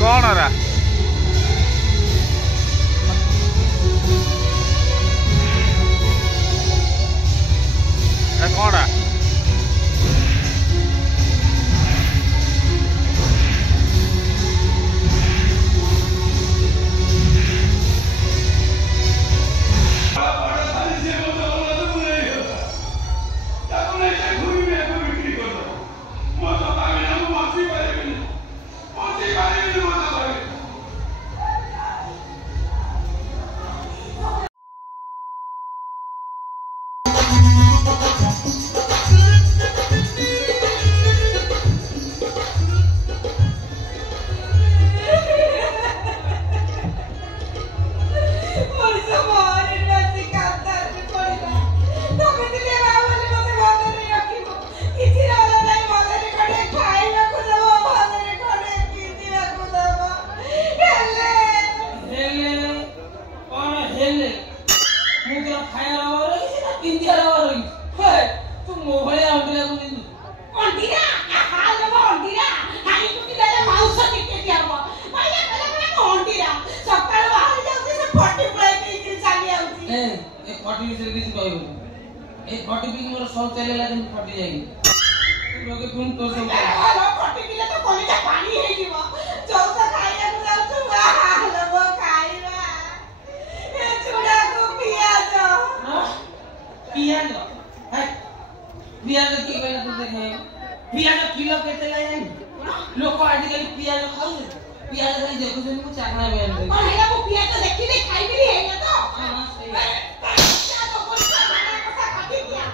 कौन रहा कौन रहा लोक आजिकल पियाज खाऊ पियाज खाई देखो जन को चाकना बेन और हेला को पियाज तो देखि नहीं खाई भी है ना तो हां सही क्या तो कोई खाना कसा खाती दिया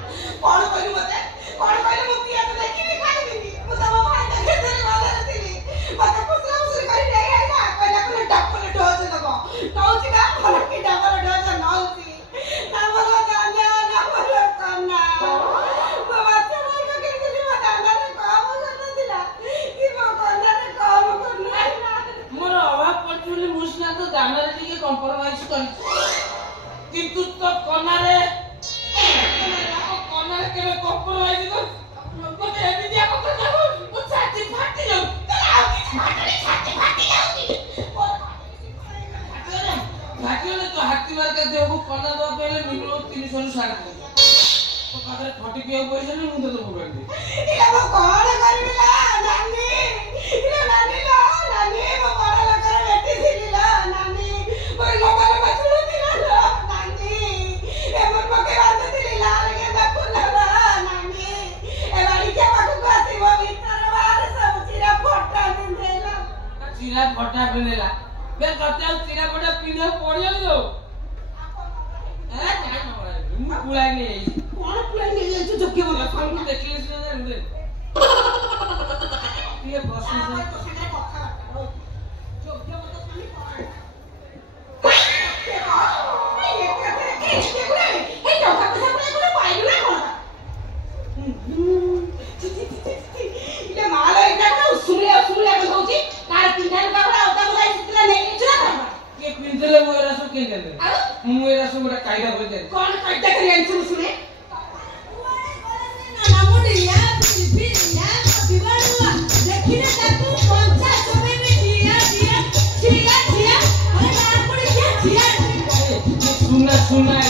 कौन कहलु मते कौन कहलु मो पियाज तो देखि नहीं खाई भी मु सब भाई देखे तेरे वाला रहती मते पुसरा पुसरी करी नहीं है ना कहला को डबल डोज दबो कहूची ना भला की डबल डोज नौची ना बोला गांजा ना बोला कन्ना बाबा चलो के के बता ना काम करना दिला कि वो कन्ना ने काम करना मोर अभाव पड़ुले मुसना तो दाना रे के कॉम्प्रोमाइज कर किंतु तो कन्ना रे के कॉम्प्रोमाइज कर मते एबी दिया को जाबो मु छाती फाटी जाऊ छाती फाटी जाऊ घाटिले तो हाथी मार के देबो कन्ना दो पहले मिनिमम 300 ରୁ 400 तो पाखरे फटी पिया पैसा नहीं मुंडे तो मोबाइल दे इला वो कोन करबिला नानी इला नानी ला नानी वो बड़ा लकर बेटी थिला नानी वो लोगन बचलो थिला नानी ए मन मके रात थिला लगे दा फुलवा नानी ए बाड़ी के पाखु को आसी वो भीतर बाहर सब चिरा फोटा देला चिरा फोटा पिनेला बे कते चिरा फोटा पिने पड़ियो जो पुलाई नहीं कौन पुलाई नहीं है जो जोग्य बोला कौन देखले से रे ये प्रश्न से तो सागरे कथा जोग्य बोला खाली सुना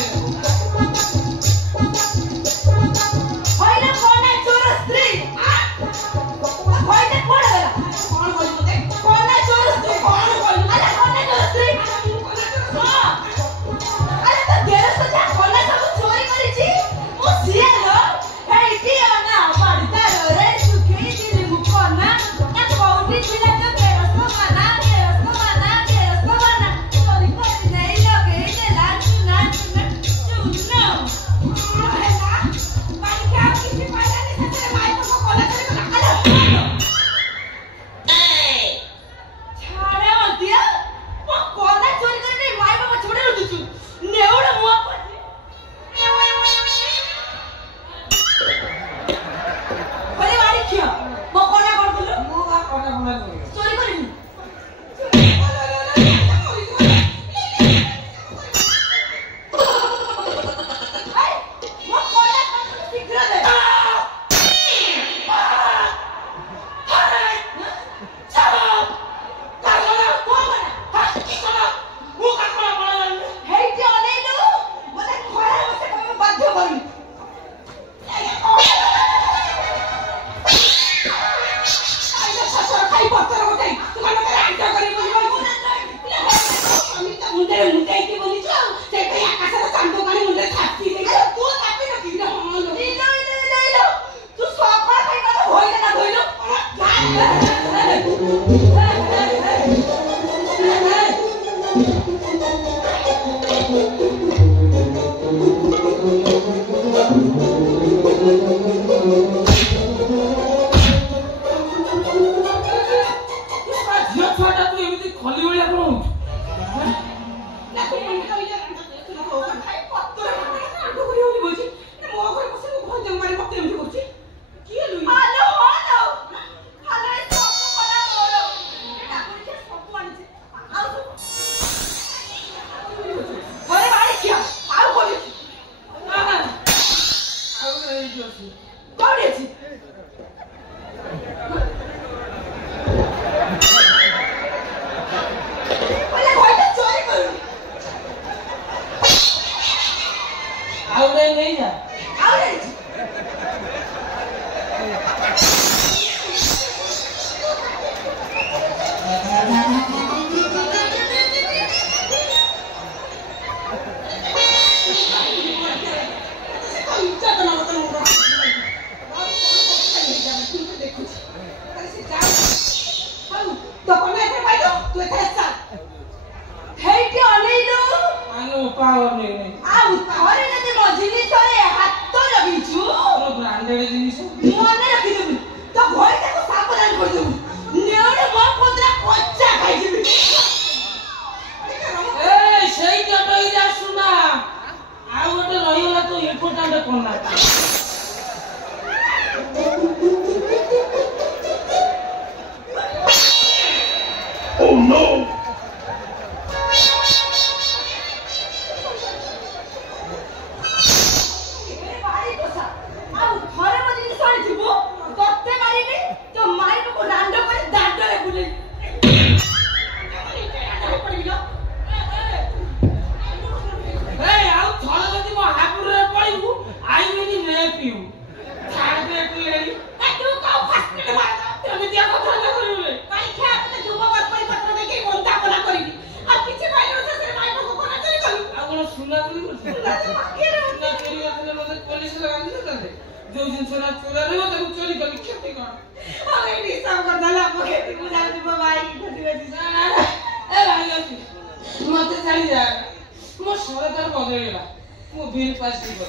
ମୁଁ ବିଲ୍ ପାସ୍ କରିବି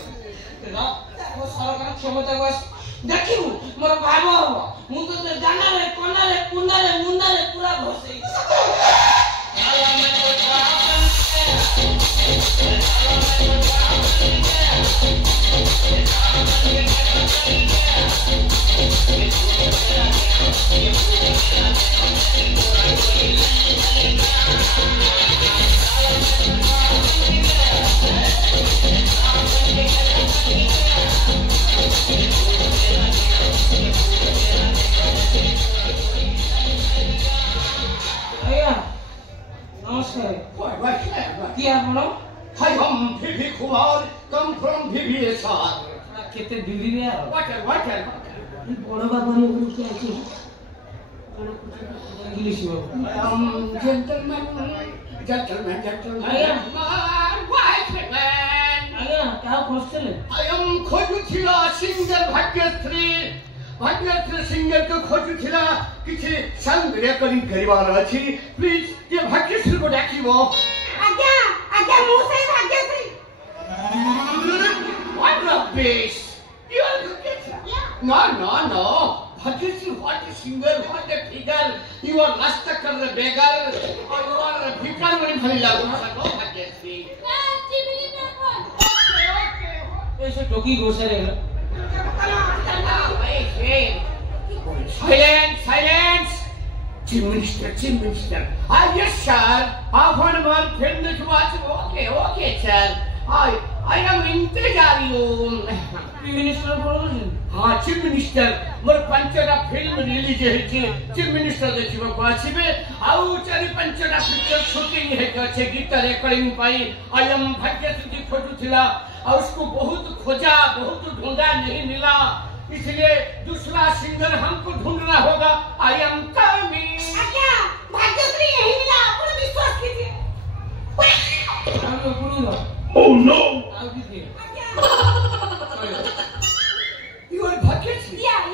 ମୋ ସରକାର କ୍ଷମତାକୁ ଆସି ଦେଖିବୁ ମୋର ଭାବ ହବ ମୁଁ ତ ଦାନାରେ କନାରେ କୁଣ୍ଡାରେ ମୁଣ୍ଡାରେ ପୁରା ଭସେଇ केते दिल्ली रे What? बड़ बाबा ने क्या की इंग्लिश में Gentlemen. आया क्या क्वेश्चन है I am खोजुथिला सिंगर भाग्यश्री सिंगर को खोजुथिला किछि संग रेकर्डिंग गरिबार अछि प्लीज के भाग्यश्री को डाकिबो आज्ञा मु से Bhagyashree What rubbish! You are No. Bhagyashree, what a singer, what a figure. You are Rastakar the beggar, or you are a figure very bhalila. No, Bhagyashree. Okay. ऐसे टोकी घोषणा है Silence! Chief Minister. Yes, sir. Half an hour, 10 minutes watch. Okay, sir. I am इंतजारियो minister बोलुन हां chief minister मोर पंचरा film release हेछि chief minister देखिबो आछिबे आउ चारि पंचरा पिक्चर शूटिंग हे छै गीत रेकॉर्डिंग पाई आई एम भाग्यश्री खोजुथिला और उसको बहुत खोजा बहुत ढूंढा नहीं मिला इसलिए दूसरा सिंगर हमको ढूंढना होगा आई एम कमिंग आज्ञा भाग्यश्री यही मिला आप विश्वास कीजिए हम पुरुष Oh no! आउ कीजिए You are Bhagyashree? Yeah.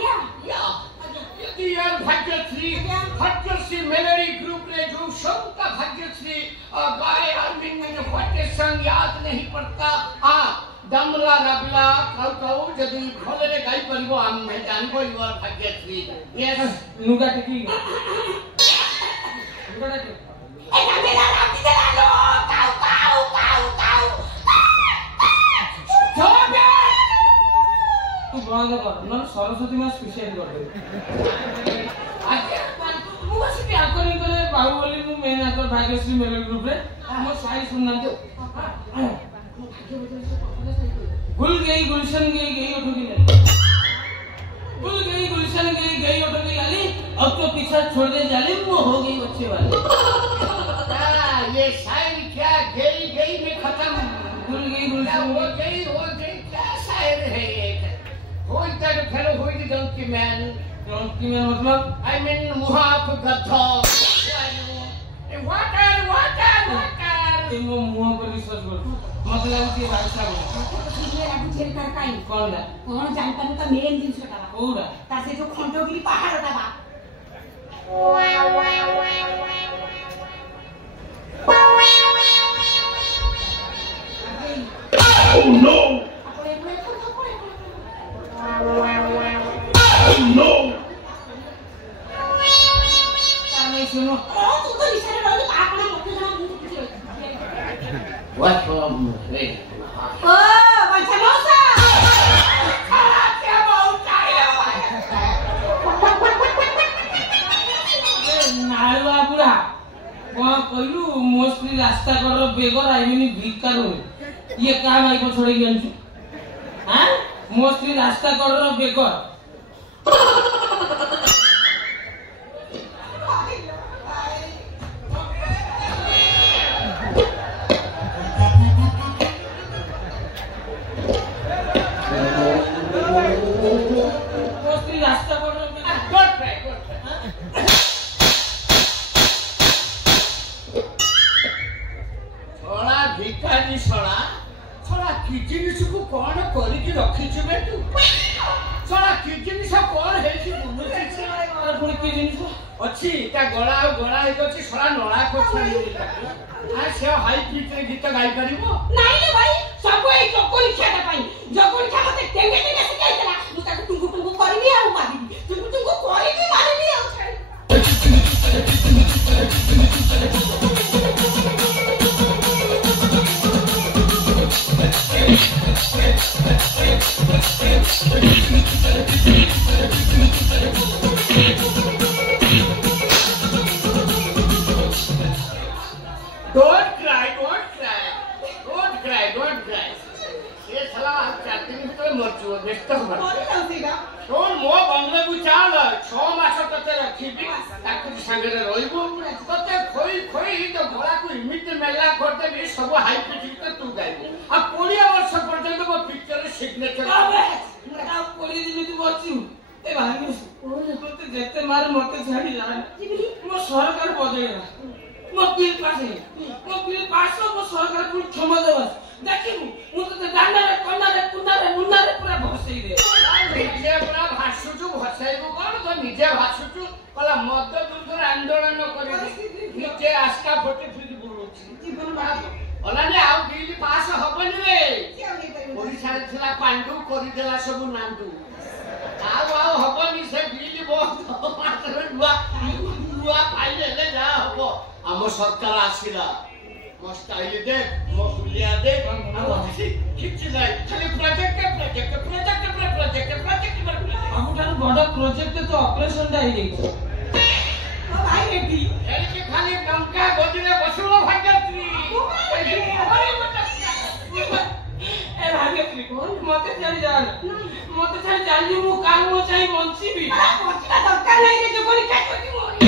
You are Bhagyashree Melody Group ने जो song का Bhagyashree गाए मैंने what song याद नहीं पड़ता हाँ दमला रबला खाऊ जब भले गाई परिबो हम मैं जानबो you are Bhagyashree yes नुगा टिकी ए मेरा नाम दिला लो काऊ तू बंद कर न सरस्वती मां स्पेशल कर दे आज्ञा मु बस आकरी करे बाहुबली मु main actor Bhagyashree melody group रे मो साई सुनना दे गुल गई गुलशन गई उठोगी लाली गुल गई गुलशन गई उठोगी लाली अब तो पीछा छोड़ दे जालिम वो हो गई बच्चे वाली ये शायर क्या गई में खत्म गुल गई गुलशन हो गई क्या शायर है ये Who is that fellow? Who is the donkey man? Donkey man मतलब? I mean Muhaf Gatha. Water. इनको मुँह पर रिसर्च करो मतलब कि रास्ता करो ये लागू छेल कर काई कौन है कौन जानता नहीं का मेन जिनिस का पूरा तासे जो खंडोगली पहाड़ होता बा Oh no! Oh no! नहीं सुनो तू तो निशाने वाले पापा ने मत जाना What from? Hey. ओ बच्चा मौसा क्या मौसा है नालवा पूरा कौन कहलू मोस्टली रास्ता कर बेगर आई मीन भिकार ये काम आई को छोड़ गया हां मोस्टली रास्ता कर बेगर मोस्टली रास्ता कर Good try. छोड़ा भिखारी छोड़ा कि जिनिस को कौन करिक रखिछु बे तू छोड़ा कि जिनिस कौन है कि बुनु पुणी की जिनिस अच्छी ता गला और गला एक अच्छी सरा नळा कोछाड़ी आ से हाई पिच रे गीत गाई परिबो नहीं रे भाई सब ए जोकोली खेता पाई जोकोली खा मते टेंगे टेंगे सिखाइतला मु ताको टुंगु टुंगु करबी आ मारिबी टुंगु टुंगु करबी मारिबी आ Don't cry. ये साला हम 4 दिन भीतर मर जुओ व्यस्त हो कोनी नसीगा तोर मो बंगले बु चाल 6 मास तते रखिबी ताकु संगे रहइबो तते खोई तो घोड़ा को इमिट मेला करते भी सब हाई पिच तो तू गाइबो आ 20 वर्ष पर्यंत वो पिक्चर सिग्नेचर अबे मुरा 20 दिन तू बचिउ ए भाई मते जेते मार मते छाड़ी जान मो सरकार बदलेला मो बिल पास मो सरकार को क्षमा देबस देखिबु मु तो दांडारे कोनारे कुनारे मुन्नारे पूरा भसई दे निजे पूरा भाषुचु भसाइबो कोन तो निजे भाषुचु कला मद दुधर आंदोलन करी निजे आस्का फोटे फिरी बुलुची जीवन बात ओलाने आउ बिल पास हबनी रे ओडिसा थिला पांडु करी देला सब नांदु आउ हबनी से बिल बहुत मात्र दुआ पाइले ले जा हबो हम सरकार आसीला मस्त आइले दे मो खुलिया दे हम खिच जाय खाली प्रोजेक्ट हम थार बड़ा प्रोजेक्ट तो ऑपरेशन दा ही ओ भाई रेडी एके खाली टंका गोदिले बसुलो भाग्यत्री ए भाग्यत्री कोन मते चली जान मु काम मो चाहि मनसी भी पछा दरकार नहीं रे जोकोली खा कोनी मोरी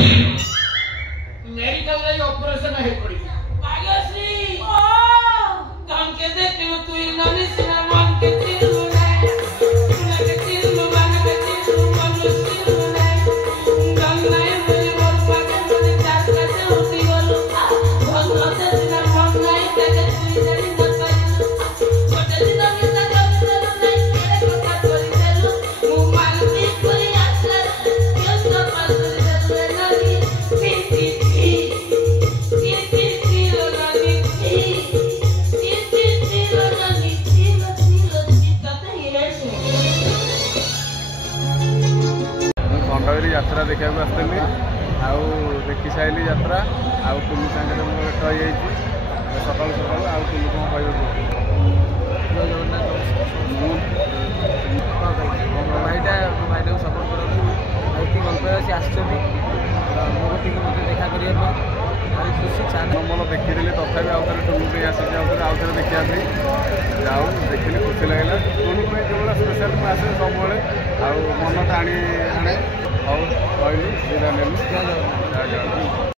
मेडिकल रे ऑपरेशन है पड़ी भाग्यश्री ओ काम के देख तू ननी सिना मन के तीर बुलाए तुला के तीर लुबान के तीर मनुष्य बुलाए गंगाए मुझे मोर पाके मुझे चाट काटे उठी बोलो भगवान सिना मन नहीं तके तू जड़ी न पाइलो कोटे दिन में ता कभी नहीं तेरे कथा करी देलु मु मानती कोई आसला क्यों तो पास कर दे ननी पी यात्रा देखा आसती आउ देखी सारी यात्रा आउ तुम सागर मो भेट हो सकाल सकाल आउ तुम कौन कह भाईटा भाईटा को सपोर्ट करूँ भल पाए सी आस मो मत देखा करने भारी खुशी मन देखीदे तथापि आउ थे टुनु पे आसी आउ थे देखा जाऊ देखिली खुशी लगे टुनु जो स्पेशल आसे सब मन टाणी आणे हौ कहली विदा नेली जय जगन्नाथ।